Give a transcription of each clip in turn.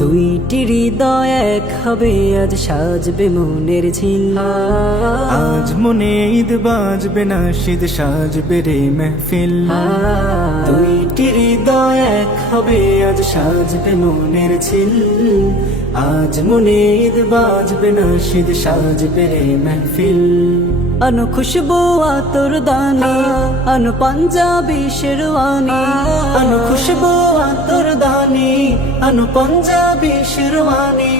দুইটি হৃদয় এক হবে আজ সাজবে মনের ঝিল। আজ মনে ঈদ বাজবে নাশিদ সাজবে রে মেহফিল। দুইটি হৃদয় এক হবে আজ সাজবে মনের ঝিল। আজ মনে ঈদ বাজবে নাশিদ সাজবে রে মেহফিল। আনো খুশবু আতর দানি, আনো পাঞ্জাবি শেরওয়ানি। আনো খুশবু আতর দানি, আনো পাঞ্জাবি শেরওয়ানি।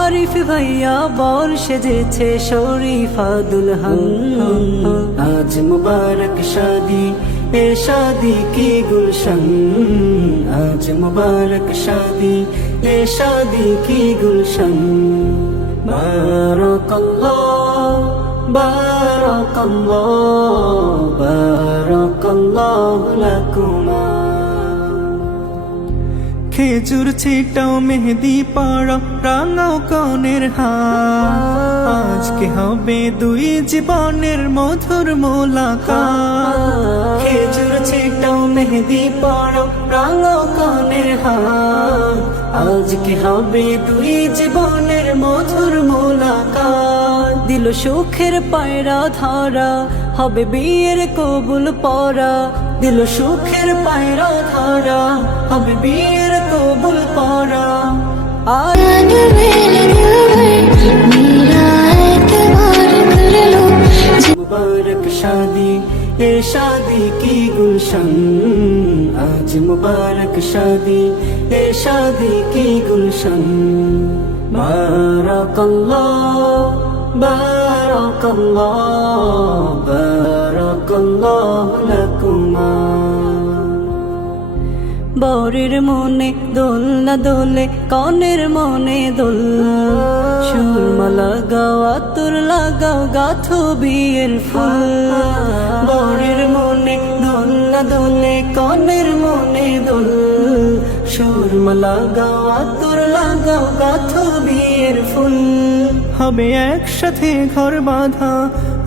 আরিফ ভাইয়া বর সেজেছে শরীফা দুলহান। আজ মুবারক শাদি এ শাদি কি গুলশন। আজ মুবারক শাদি এ শাদি কি গুলশন। বারাকাল্লাহ বারাকাল্লাহ বারাকাল্লাহু লাকুমা। খেজুর ছিটাও মেহেদি পড়াও রাঙাও কনের হাত। আজকে হবে দুই জীবনের মধুর মোলাকাত। খেজুর ছিটাও মেহেদি পড়াও রাঙাও কনের হাত। আজকে হবে দুই জীবনের মধুর মোলাকাত। দিল সুখের পায়রা ধরা হবে বিয়ের কবুল পরা। দিল সুখের পায়রা ধরা হবে বিয়ের কবুল পরা। আর मुबारक शादी ये शादी की गुलशन। आज मुबारक शादी ये शादी की गुलशन। बारकल्लाह बारकल्लाह बारकल्लाहु लाकुमा। বরের মনে দোল না দোলে কনের মনে দোল। সুরমা লাগাও আতর লাগাও গাথো বিয়ের ফুল। বরের মনে দোল না দোলে কনের মনে দোল। সুরমা লাগাও আতর লাগাও গাথো বিয়ের ফুল। হবে একসাথে ঘর বাঁধা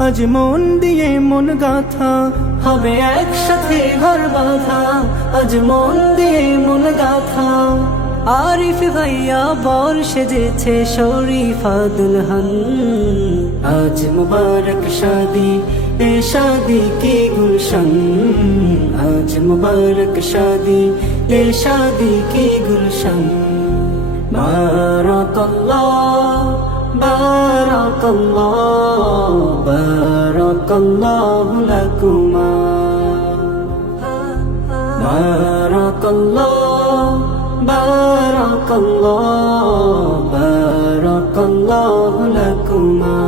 আজ মন দিয়ে মন গাথা। হবে একসাথে ঘর বাঁধা আজ মন দিয়ে মন গাথা। আরিফ ভাইয়া বর সেজেছে শরীফা দুলহান। আজ মুবারক শাদি এ শাদি কি গুলশন। আজ মুবারক শাদি এ শাদি কি গুলশন। বারাকাল্লাহ বারাকাল্লাহ বারাকাল্লাহু লাকুমা। বারাকাল্লাহ বারাকাল্লাহ বারাকাল্লাহু লাকুমা।